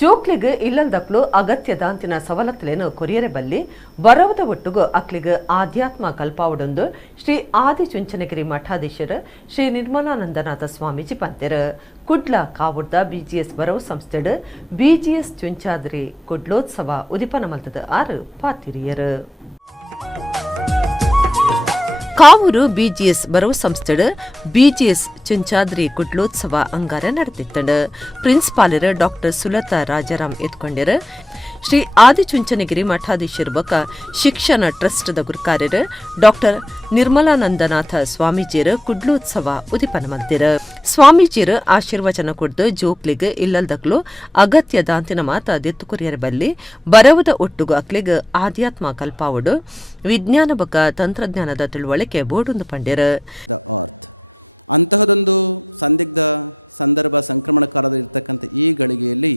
ಜೋಕ್ಲಿಗೆ ಇಲ್ಲದಕ್ಲು ಅಗತ್ಯದ ಅಂತಿನ ಸವಲತ್ತುಲೇನು ಕೊರಿಯರೆ ಬಲ್ಲಿ ಬರವದ ಒಟ್ಟುಗು ಅಕ್ಲಿಗೆ ಆಧ್ಯಾತ್ಮ ಕಲ್ಪಾವಡೊಂದು ಶ್ರೀ ಆದಿಚುಂಚನಗಿರಿ ಮಠಾಧೀಶರು ಶ್ರೀ ನಿರ್ಮಲಾನಂದನಾಥ ಸ್ವಾಮೀಜಿ ಪಂತೆರು ಕುಡ್ಲ ಕಾವುಡ್ದ ಬಿಜಿಎಸ್ ಬರವು ಸಂಸ್ಥೆಡು ಬಿಜಿಎಸ್ ಚುಂಚಾದ್ರಿ ಕುಡ್ಲೋತ್ಸವ ಉದಿಪನ ಮಲ್ತದ ಆರು ಪಾತಿರಿಯರು ಕಾವೂರು ಬಿಜಿಎಸ್ ಬರವು ಸಂಸ್ಥೆಡ್ ಬಿಜಿಎಸ್ ಚುಂಚಾದ್ರಿ ಕುಡ್ಲೋತ್ಸವ ಅಂಗಾರ ನಡೆದಿತ್ತಂಡು ಪ್ರಿನ್ಸಿಪಾಲರ್ ಡಾಕ್ಟರ್ ಸುಲತಾ ರಾಜಾರಾಮ್ ಎತ್ಕೊಂಡ್ಯರು ಶ್ರೀ ಆದಿಚುಂಚನಗಿರಿ ಮಠಾಧೀಶರ ಬಕ ಶಿಕ್ಷಣ ಟ್ರಸ್ಟ್ದ ಗುರುಕಾರ್ಯರು ಡಾಕ್ಟರ್ ನಿರ್ಮಲಾನಂದನಾಥ ಸ್ವಾಮೀಜಿಯರು ಕುಡ್ಲೋತ್ಸವ ಉದಿಪನ ಮಲ್ತಿರು ಸ್ವಾಮೀಜಿಯರು ಆಶೀರ್ವಚನ ಕೊಡ್ದು ಜೋಕ್ಲಿಗೆ ಇಲ್ಲದಕ್ಲು ಅಗತ್ಯದ ಅಂತಿನ ಮಾತ ದೆತ್ತು ಕೊರಿಯರ ಬಲ್ಲಿ ಬರವದ ಒಟ್ಟುಗು ಅಕ್ಲಿಗೆ ಆಧ್ಯಾತ್ಮ ಕಲ್ಪಾವಡು ವಿಜ್ಞಾನ ಬಕ ತಂತ್ರಜ್ಞಾನದ ತಿಳುವಳಿಕೆ ಬೋಡೊಂದು ಪಂಡ್ಯರು ಅಂತಹದೊಂದು ಸಂದಿಗ್ಧ ಸಂದರ್ಭ ಸಂಕ್ರಮಣಕಾಲದಲ್ಲಿ ಇರತಕ್ಕಂಥ ಈ ಗಳಿಗೆಯಲ್ಲಿ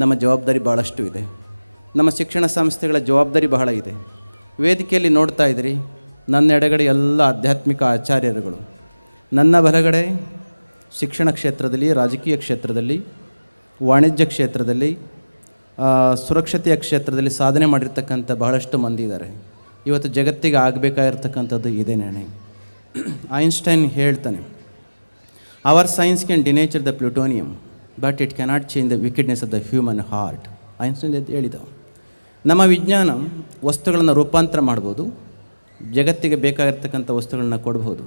ನಮ್ಮ ಜವಾಬ್ದಾರಿ ಭಾಳಷ್ಟು ಇದೆ. ನಮ್ಮ ಶಿಕ್ಷಣ ಸಂಸ್ಥೆಗಳ ಜವಾಬ್ದಾರಿ ಬಹಳ ಇದೆ. ವೇದಿಕೆಯಲ್ಲಿ ನೋಡ್ತಾ ಇದ್ದೀರಿ, ನನ್ನ ಎಡಗಡೆ ಎಲ್ಲ ಆಧ್ಯಾತ್ಮಿಕ ಆಚಾರ್ಯರುಗಳು, ನನ್ನ ಬಲಗಡೆ ಶಿಕ್ಷಣ ಕ್ಷೇತ್ರದಲ್ಲಿ, ರಾಜಕೀಯ ಕ್ಷೇತ್ರದಲ್ಲಿ, ವಾಣಿಜ್ಯ ಕ್ಷೇತ್ರದಲ್ಲಿ, ಸುರಕ್ಷತೆಯ ಕ್ಷೇತ್ರದಲ್ಲಿ ಸಾಧನೆ ಮಾಡಿರ್ತಕ್ಕಂಥ ಬಹಳಷ್ಟು ಮಂದಿ ಇದ್ದಾರೆ. ಇವತ್ತು ಜಗತ್ತಿಗೆ ಆಗಬೇಕಾಗಿರ್ತಕ್ಕಂಥದ್ದು ಇದೇನೇ. ಐನ್ಸ್ಟೈನ್ ಹೇಳ್ತಾನೆ, our science can denature the plutonium but it cannot change the wickedness of the human heart. Einstein ಹೇಳಿದ, ನಮ್ಮ ವಿಜ್ಞಾನ ವಸ್ತುಗಳನ್ನು ರೂಪಾಂತರ ಮಾಡ್ಬೋದು, ಜಗತ್ತಿಗೆ ಬೇಕಾಗಿರ್ತಕ್ಕಂಥ ವಸ್ತುಗಳನ್ನ ಕೊಡ್ಬೋದು,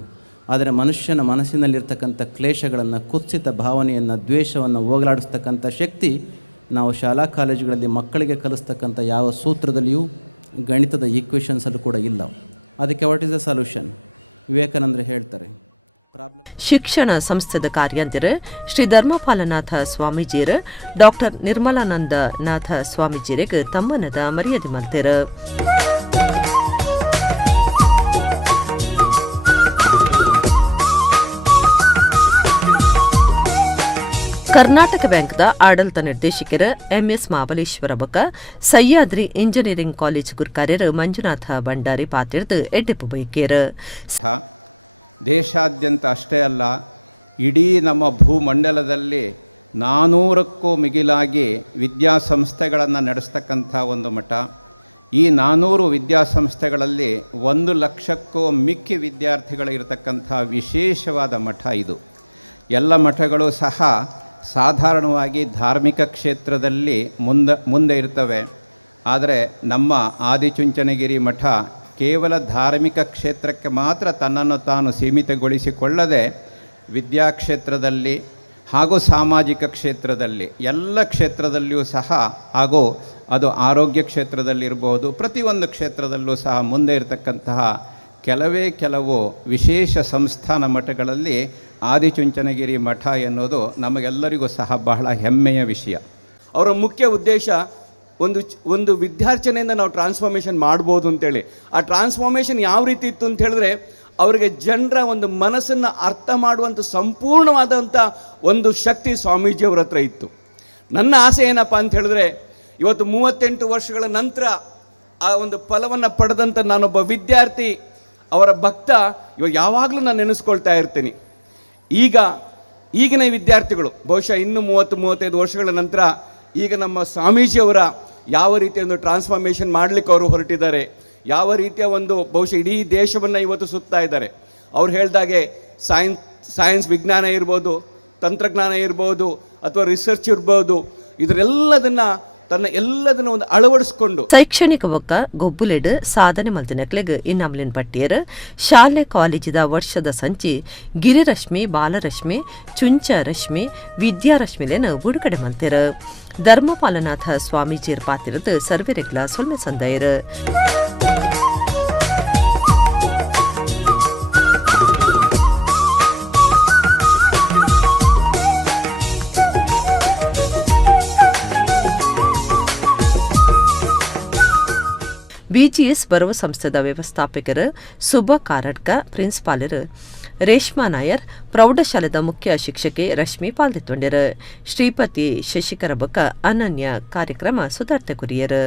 ಆದರೆ ಮನುಷ್ಯನ ಮನಸ್ಸಿನಲ್ಲಿರ್ತಕ್ಕಂಥ ಕ್ಲೇಶಗಳನ್ನು, ಕುತ್ಸಿತ ಭಾವನೆಯನ್ನು, ದ್ವೇಷವನ್ನು ಹೋಗಲಾಡಿಸ್ತಕ್ಕಂಥ ಶಕ್ತಿ ನಾವು ಶಾಲಾ ಕಾಲೇಜುಗಳಲ್ಲಿ ಮಕ್ಕಳಿಗೆ ಕಲಿಸ್ತಕ್ಕಂಥ ಯಾವ ಸೂತ್ರದಲ್ಲಿಯೂ ಗಣಿತದ ಈಕ್ವೇಷನ್ಸಲ್ಲೂ ಕೂಡ ಇಲ್ಲ. ಅದಕ್ಕೆ ವಾಟ್ ಇಸ್ ದ ಸೊಲ್ಯೂಷನ್? ವಿವೇಕಾನಂದರು ಹೇಳ್ತಾರೆ, ಶಿಕ್ಷಣ ಸಂಸ್ಥೆದ ಕಾರ್ಯಾಂತರ ಶ್ರೀ ಧರ್ಮಪಾಲನಾಥ ಸ್ವಾಮೀಜಿಯರು ಡಾಕ್ಟರ್ ನಿರ್ಮಲಾನಂದನಾಥ ಸ್ವಾಮೀಜಿಯರಿಗೆ ತಮ್ಮನದ ಮರ್ಯಾದೆ ಮಲ್ತೇರು. ಕರ್ನಾಟಕ ಬ್ಯಾಂಕ್ದ ಆಡಳಿತ ನಿರ್ದೇಶಕರು ಎಂಎಸ್ ಮಹಾಬಲೇಶ್ವರ ಬಕ ಸಹ್ಯಾದ್ರಿ ಇಂಜಿನಿಯರಿಂಗ್ ಕಾಲೇಜ್ ಗುರುಕಾರ್ಯರು ಮಂಜುನಾಥ ಭಂಡಾರಿ ಪಾತಿರ್ದು ಎಡ್ಡೆಪ್ಪು ಬೈಕೇರು. ದೇಶಾದ್ಯಂತ ಅಷ್ಟೇ ಅಲ್ಲ, ಇಡೀ ನಮ್ಮ ಭೂಮಂಡಲದಲ್ಲಿ 400ಕ್ಕೂ ಮಿಗಿಲಾಗಿ ವಿದ್ಯಾಸಂಸ್ಥೆಗಳನ್ನು ನಡೆಸ್ತಕ್ಕಂಥ ಒಂದು ಮಠ. ಈ 400 ವಿದ್ಯಾಸಂಸ್ಥೆಗಳಲ್ಲಿ 1 ಲಕ್ಷಕ್ಕೂ ಮಿಕ್ಕಿ ವಿದ್ಯಾರ್ಥಿಗಳು ಇರತಕ್ಕಂಥ ವಿಶೇಷವಾದ ಮಠ ಇದು. ಎಲ್ಲ ಮಠಗಳು ಸಹ ಸಾಧಾರಣವಾಗಿ ಧಾರ್ಮಿಕ ಕ್ಷೇತ್ರದಲ್ಲಿ ಮುಂದೆ ಇರ್ತವೆ. ಆದರೆ ನಮ್ಮ ಆದಿಚುಂಚನಗಿರಿ ಮಠ ಕೇವಲ ಧಾರ್ಮಿಕ ಕ್ಷೇತ್ರಕ್ಕೆ ಮಾತ್ರ ತನ್ನನ್ನು ತಾನು ಸೀಮಿತಗೊಳಿಸಿಕೊಳ್ಳದೆ ವಿದ್ಯಾಕ್ಷೇತ್ರದಲ್ಲಿ ಹಾಗೂ ಸಾಮಾಜಿಕ ಕ್ಷೇತ್ರದಲ್ಲಿ ಎಲ್ಲ ಕ್ಷೇತ್ರದಲ್ಲಿಯೂ ಸಹ, ಹಾಗೂ ಅದು ಆರೋಗ್ಯ ಕ್ಷೇತ್ರದಲ್ಲಿರ್ಬೋದು, ಪ್ರತಿಯೊಂದು ಕ್ಷೇತ್ರದಲ್ಲೂ ಸಹ ಮುಂದೆ ಇರತಕ್ಕಂತಹ ಕೆಲವು ವಿಶೇಷ ಸಂಸ್ಥಾನ ಮಠಗಳಲ್ಲಿ ಆದಿಚುಂಚನಗಿರಿ ಮಠ ಎನ್ನುವುದು ನಮಗೆಲ್ಲರಿಗೂ ಸಹ ಬಹಳ ಹೆಮ್ಮೆಯ ವಿಷಯ. ಅವರ ಮುಖ್ಯ ಉದ್ದೇಶ ಒಂದು ವಿದ್ಯಾರ್ಚನೆಯಿಂದ ನಾವು ಟ್ರಾನ್ಸ್ಫಾರ್ಮೇಷನ್ ಮಾಡ್ಬೋದು ಅಂತೇಳಿ. ಆ ಟ್ರಾನ್ಸ್ಫಾರ್ಮೇಷನ್ ಯಾವ ರೀತಿ ಇತ್ತು ಅಂತ ಹೇಳಿದ್ರೆ, ಅವರಿಗೆ ಜನರ ಒಂದು ಮನಸ್ಸನ್ನು ಅರ್ಥ ಮಾಡುವಂಥ ಸಂಪೂರ್ಣವಾದಂಥ ಒಂದು ಶಕ್ತಿ ಸ್ವಾಮೀಜಿಯವರ ಹತ್ರ ಇತ್ತು. ನನ್ನ ಆಸೆ ಏನಪ್ಪ ಅಂತ ಹೇಳಿದ್ರೆ, ಇವತ್ತು 38 ವರ್ಷಗಳ ನಂತರ ಆ ಒಂದು ಫಲವನ್ನು ಪಡೆದಂಥ ನಾನೊಬ್ಬ ವಿದ್ಯಾರ್ಥಿ, ಅವರ ಭಕ್ತ, ಇವಾಗ ಯಾವಾಗಲೂ ನಾನು ನೆನೆಸ್ಕೊಳ್ತಾ ಇರ್ತೀನಿ. ಈಗಿನ ವಿದ್ಯಾರ್ಥಿಗಳು ಬಹುಶಃ ಇನ್ನೂ 30-35 ವರ್ಷಗಳ ನಂತರ ಈಗ ನಮ್ಮ ಸ್ವಾಮೀಜಿಯವರ ಯಾವ ರೀತಿಯ ಒಂದು ಟ್ರಾನ್ಸ್ಫಾರ್ಮೇಷನ್ ಮಾಡಲಿಕ್ಕೆ ಅವರು ಹೊರಟಿದ್ದಾರೆ, ಯಾವ ರೀತಿಯ ಒಂದು ಬಹುಶಃ ಇಡೀ ದೇಶವನ್ನು ಇವತ್ತು ಸುತ್ತಾ ಇದ್ದಾರೆ. ಅವ್ರು ಹೇಳಿದಾಗೆ ಸೈನ್ಸ್ ವಿಜ್ಞಾನ ಇರ್ಬೋದು, ತಂತ್ರಜ್ಞಾನ ಇರ್ಬೋದು, ಅಥವಾ ರಿಸರ್ಚ್ ಇರ್ಬೋದು, ಇದರೆಲ್ಲದನ್ನು ಎಲ್ಲದನ್ನು ಒಂದು ಅಳವಡಿಸ್ಕೊಂಡು ಶೈಕ್ಷಣಿಕ ಒಕ್ಕ ಗೊಬ್ಬುಲೆಡ್ ಸಾಧನೆ ಮಲ್ತಿನಕ್ಲೆಗ್ ಇನ್ನಮ್ಲಿನ ಪಟ್ಟಿಯರು ಶಾಲೆ ಕಾಲೇಜಿದ ವರ್ಷದ ಸಂಚಿ ಗಿರಿರಶ್ಮಿ, ಬಾಲರಶ್ಮಿ, ಚುಂಚ ರಶ್ಮಿ, ವಿದ್ಯಾರಶ್ಮಿಲೇನು ಬುಡುಗಡೆ ಮಲ್ತಿರು. ಧರ್ಮಪಾಲನಾಥ ಸ್ವಾಮೀಜಿಯರ್ ಪಾತಿರದು ಸರ್ವೆರೆಗ್ಲ ಸೊಲ್ಮೆ ಸಂದಯರು. ಬಿಜಿಎಸ್ ಬರುವ ಸಂಸ್ಥೆದ ವ್ಯವಸ್ಥಾಪಕರು ಸುಬ್ಬ ಕಾರಡ್ಕ, ಪ್ರಿನ್ಸಿಪಾಲರು ರೇಷ್ಮಾ ನಾಯರ್, ಪ್ರೌಢಶಾಲೆದ ಮುಖ್ಯ ಶಿಕ್ಷಕಿ ರಶ್ಮಿ ಪಾಲ್ಗೊಂಡಿರು. ಶ್ರೀಪತಿ ಶಶಿಕರ ಬಕ ಅನನ್ಯ ಕಾರ್ಯಕ್ರಮ ಸುಧಾರ್ಥ ಕುರಿಯರು.